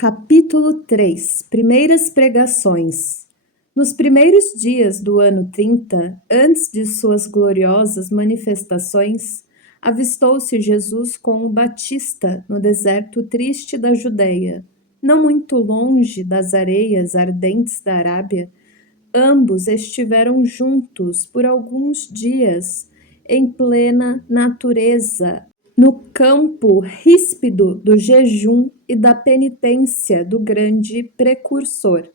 Capítulo 3. Primeiras pregações. Nos primeiros dias do ano 30, antes de suas gloriosas manifestações, avistou-se Jesus com o Batista no deserto triste da Judéia, não muito longe das areias ardentes da Arábia. Ambos estiveram juntos por alguns dias em plena natureza, no campo ríspido do jejum e da penitência do grande precursor,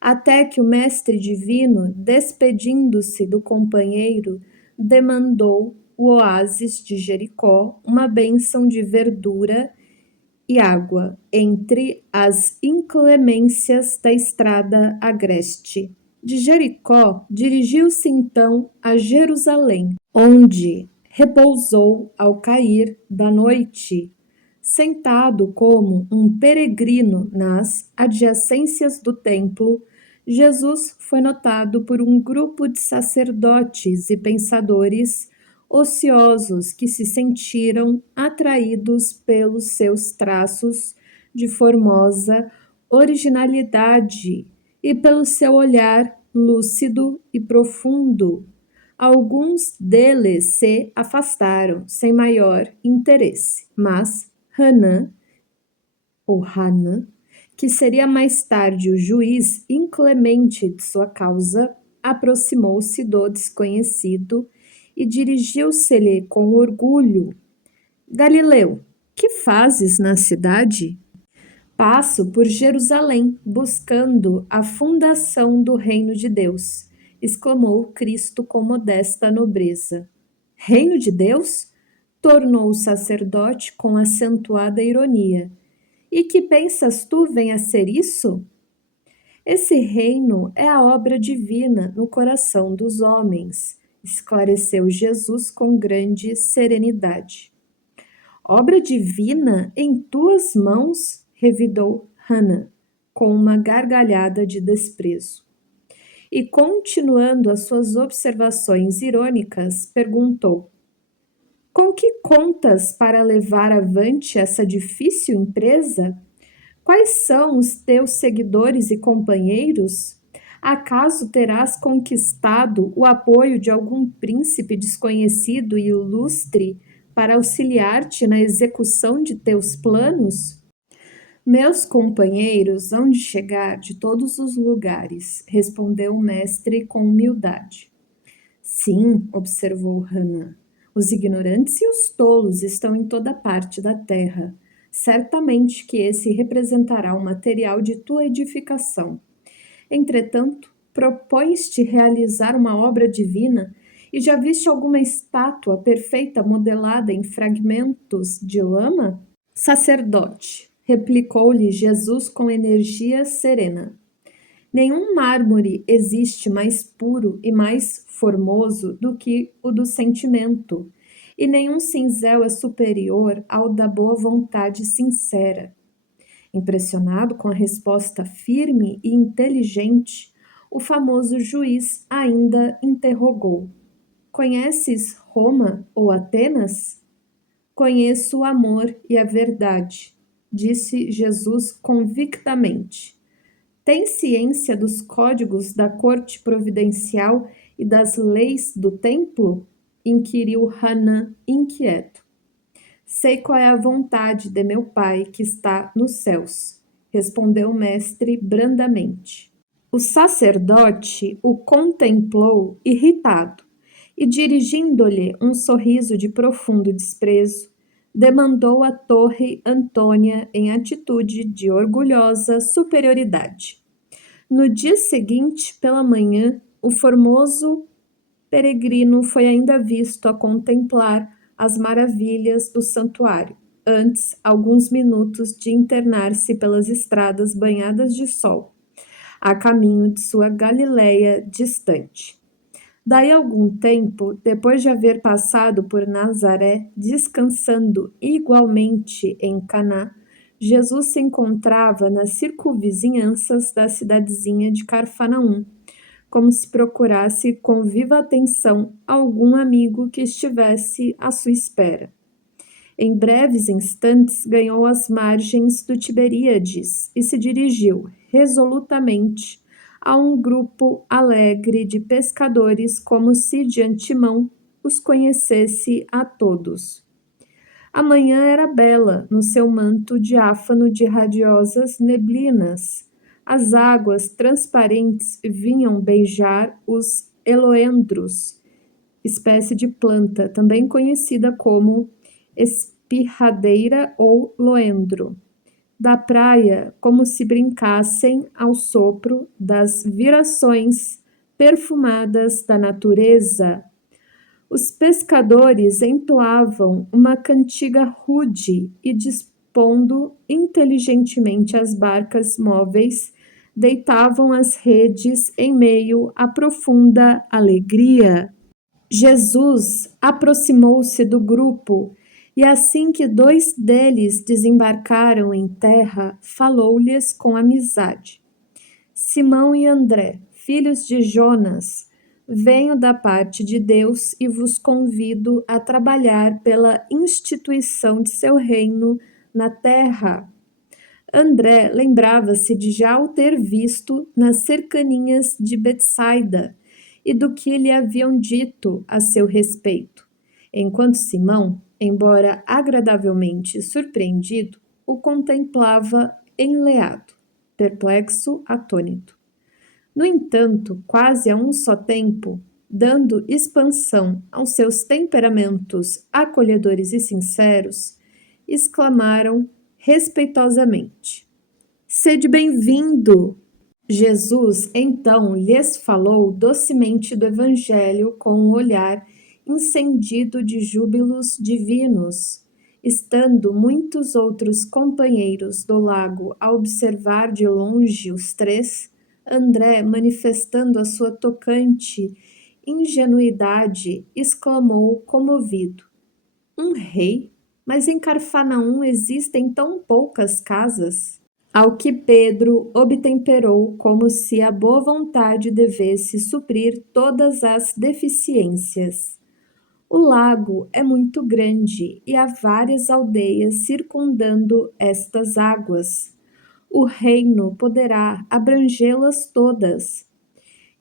até que o Mestre Divino, despedindo-se do companheiro, demandou o oásis de Jericó, uma bênção de verdura e água, entre as inclemências da estrada agreste. De Jericó, dirigiu-se então a Jerusalém, onde repousou ao cair da noite. Sentado como um peregrino nas adjacências do templo, Jesus foi notado por um grupo de sacerdotes e pensadores ociosos que se sentiram atraídos pelos seus traços de formosa originalidade e pelo seu olhar lúcido e profundo. Alguns deles se afastaram sem maior interesse, mas Hanan, que seria mais tarde o juiz inclemente de sua causa, aproximou-se do desconhecido e dirigiu-se-lhe com orgulho: Galileu, que fazes na cidade? Passo por Jerusalém, buscando a fundação do reino de Deus, exclamou Cristo com modesta nobreza. Reino de Deus? Tornou o sacerdote com acentuada ironia. E que pensas tu venha a ser isso? Esse reino é a obra divina no coração dos homens, esclareceu Jesus com grande serenidade. Obra divina em tuas mãos? Revidou Hanan, com uma gargalhada de desprezo. E, continuando as suas observações irônicas, perguntou: Com que contas para levar avante essa difícil empresa? Quais são os teus seguidores e companheiros? Acaso terás conquistado o apoio de algum príncipe desconhecido e ilustre para auxiliar-te na execução de teus planos? Meus companheiros hão de chegar de todos os lugares, respondeu o mestre com humildade. Sim, observou Hanan, os ignorantes e os tolos estão em toda parte da terra. Certamente que esse representará o material de tua edificação. Entretanto, propões-te realizar uma obra divina e já viste alguma estátua perfeita modelada em fragmentos de lama? Sacerdote, replicou-lhe Jesus com energia serena. Nenhum mármore existe mais puro e mais formoso do que o do sentimento, e nenhum cinzel é superior ao da boa vontade sincera. Impressionado com a resposta firme e inteligente, o famoso juiz ainda interrogou: Conheces Roma ou Atenas? Conheço o amor e a verdade, disse Jesus convictamente. Tem ciência dos códigos da corte providencial e das leis do templo? Inquiriu Hanan, inquieto. Sei qual é a vontade de meu Pai que está nos céus, respondeu o mestre brandamente. O sacerdote o contemplou irritado e, dirigindo-lhe um sorriso de profundo desprezo, demandou a torre Antônia em atitude de orgulhosa superioridade. No dia seguinte, pela manhã, o formoso peregrino foi ainda visto a contemplar as maravilhas do santuário, antes alguns minutos de internar-se pelas estradas banhadas de sol, a caminho de sua Galiléia distante. Daí algum tempo, depois de haver passado por Nazaré, descansando igualmente em Caná, Jesus se encontrava nas circunvizinhanças da cidadezinha de Carfanaum, como se procurasse com viva atenção algum amigo que estivesse à sua espera. Em breves instantes ganhou as margens do Tiberíades e se dirigiu resolutamente a um grupo alegre de pescadores, como se de antemão os conhecesse a todos. A manhã era bela, no seu manto diáfano de radiosas neblinas. As águas transparentes vinham beijar os eloendros, espécie de planta, também conhecida como espirradeira ou loendro, da praia, como se brincassem ao sopro das virações perfumadas da natureza. Os pescadores entoavam uma cantiga rude e, dispondo inteligentemente as barcas móveis, deitavam as redes em meio à profunda alegria. Jesus aproximou-se do grupo e, assim que dois deles desembarcaram em terra, falou-lhes com amizade. Simão e André, filhos de Jonas, venho da parte de Deus e vos convido a trabalhar pela instituição de seu reino na terra. André lembrava-se de já o ter visto nas cercanias de Betsaida e do que lhe haviam dito a seu respeito, enquanto Simão, embora agradavelmente surpreendido, o contemplava enleado, perplexo, atônito. No entanto, quase a um só tempo, dando expansão aos seus temperamentos acolhedores e sinceros, exclamaram respeitosamente: Sede bem-vindo! Jesus, então, lhes falou docemente do Evangelho com um olhar incendido de júbilos divinos. Estando muitos outros companheiros do lago a observar de longe os três, André, manifestando a sua tocante ingenuidade, exclamou comovido: Um rei? Mas em Carfanaum existem tão poucas casas? Ao que Pedro obtemperou como se a boa vontade devesse suprir todas as deficiências. O lago é muito grande e há várias aldeias circundando estas águas. O reino poderá abrangê-las todas.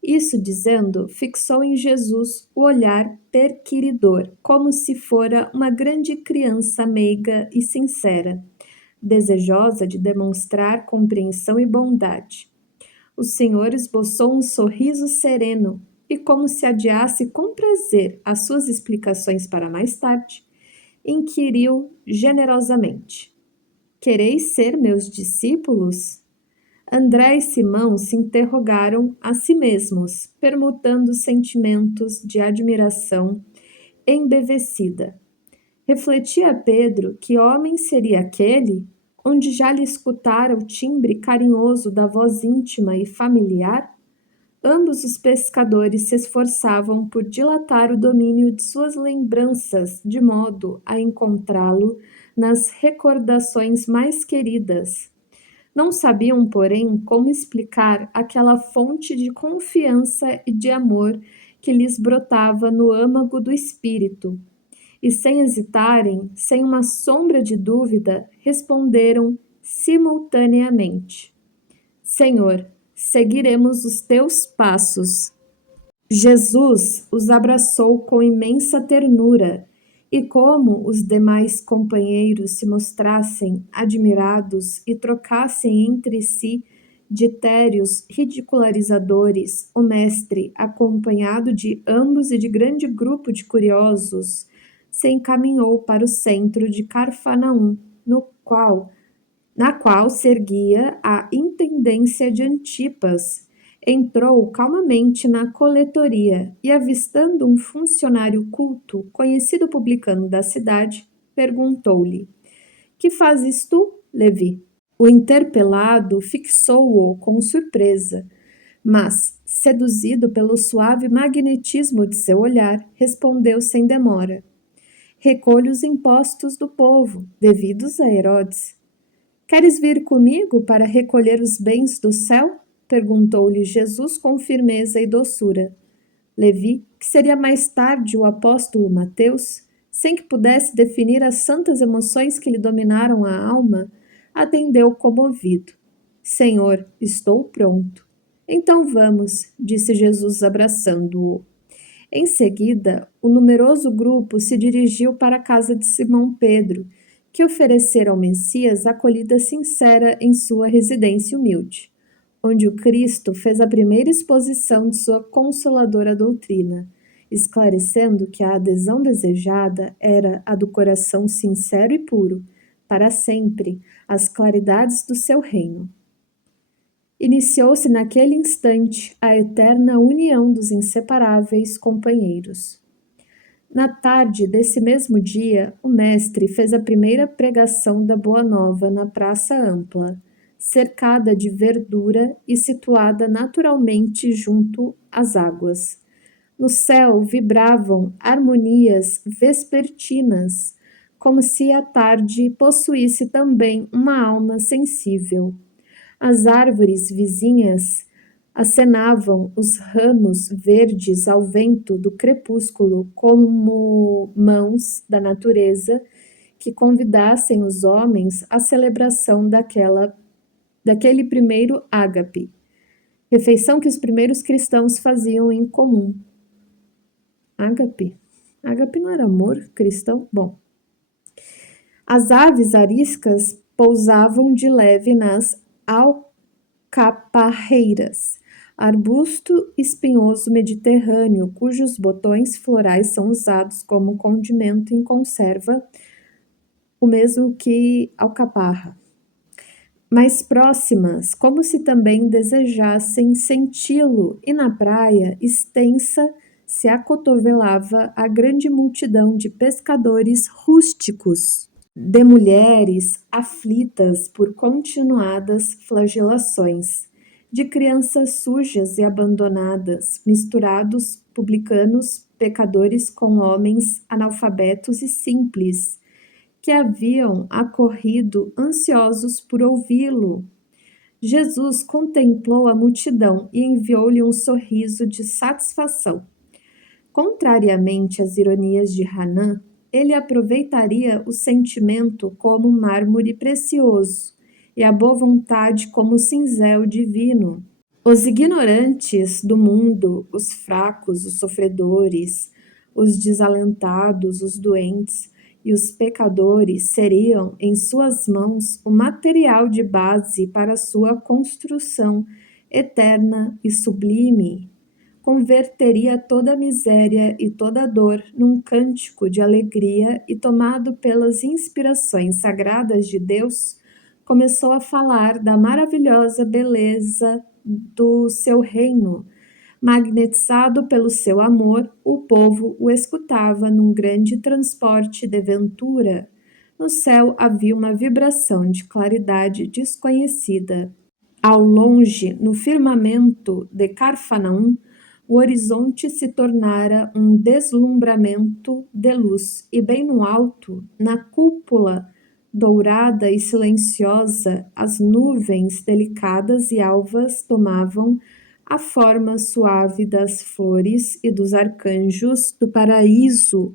Isso dizendo, fixou em Jesus o olhar perquiridor, como se fora uma grande criança meiga e sincera, desejosa de demonstrar compreensão e bondade. O Senhor esboçou um sorriso sereno e, como se adiasse com prazer as suas explicações para mais tarde, inquiriu generosamente: Quereis ser meus discípulos? André e Simão se interrogaram a si mesmos, permutando sentimentos de admiração embevecida. Refletia Pedro que homem seria aquele onde já lhe escutara o timbre carinhoso da voz íntima e familiar? Ambos os pescadores se esforçavam por dilatar o domínio de suas lembranças, de modo a encontrá-lo nas recordações mais queridas. Não sabiam, porém, como explicar aquela fonte de confiança e de amor que lhes brotava no âmago do espírito. E sem hesitarem, sem uma sombra de dúvida, responderam simultaneamente: Senhor, seguiremos os teus passos. Jesus os abraçou com imensa ternura, e como os demais companheiros se mostrassem admirados e trocassem entre si ditérios ridicularizadores, o mestre, acompanhado de ambos e de grande grupo de curiosos, se encaminhou para o centro de Carfanaum, na qual se erguia a intendência de Antipas. Entrou calmamente na coletoria e, avistando um funcionário culto, conhecido publicano da cidade, perguntou-lhe: Que fazes tu, Levi? O interpelado fixou-o com surpresa, mas, seduzido pelo suave magnetismo de seu olhar, respondeu sem demora: Recolho os impostos do povo, devidos a Herodes. Queres vir comigo para recolher os bens do céu? Perguntou-lhe Jesus com firmeza e doçura. Levi, que seria mais tarde o apóstolo Mateus, sem que pudesse definir as santas emoções que lhe dominaram a alma, atendeu comovido. Senhor, estou pronto. Então vamos, disse Jesus abraçando-o. Em seguida, o numeroso grupo se dirigiu para a casa de Simão Pedro, que oferecera ao Messias acolhida sincera em sua residência humilde, onde o Cristo fez a primeira exposição de sua consoladora doutrina, esclarecendo que a adesão desejada era a do coração sincero e puro, para sempre, às claridades do seu reino. Iniciou-se naquele instante a eterna união dos inseparáveis companheiros. Na tarde desse mesmo dia, o mestre fez a primeira pregação da Boa Nova na Praça Ampla, cercada de verdura e situada naturalmente junto às águas. No céu vibravam harmonias vespertinas, como se a tarde possuísse também uma alma sensível. As árvores vizinhas acenavam os ramos verdes ao vento do crepúsculo como mãos da natureza que convidassem os homens à celebração daquele primeiro ágape, refeição que os primeiros cristãos faziam em comum. Ágape? Ágape não era amor cristão? Bom. As aves ariscas pousavam de leve nas alcaparreiras, arbusto espinhoso mediterrâneo, cujos botões florais são usados como condimento em conserva, o mesmo que alcaparra. Mais próximas, como se também desejassem senti-lo, e na praia extensa se acotovelava a grande multidão de pescadores rústicos, de mulheres aflitas por continuadas flagelações, de crianças sujas e abandonadas, misturados publicanos pecadores com homens analfabetos e simples, que haviam acorrido ansiosos por ouvi-lo. Jesus contemplou a multidão e enviou-lhe um sorriso de satisfação. Contrariamente às ironias de Hanan, ele aproveitaria o sentimento como mármore precioso e a boa vontade como cinzel divino. Os ignorantes do mundo, os fracos, os sofredores, os desalentados, os doentes e os pecadores seriam, em suas mãos, o material de base para sua construção eterna e sublime. Converteria toda a miséria e toda a dor num cântico de alegria e, tomado pelas inspirações sagradas de Deus, começou a falar da maravilhosa beleza do seu reino. Magnetizado pelo seu amor, o povo o escutava num grande transporte de ventura. No céu havia uma vibração de claridade desconhecida. Ao longe, no firmamento de Carfanaum, o horizonte se tornara um deslumbramento de luz, e bem no alto, na cúpula dourada e silenciosa, as nuvens delicadas e alvas tomavam a forma suave das flores e dos arcanjos do paraíso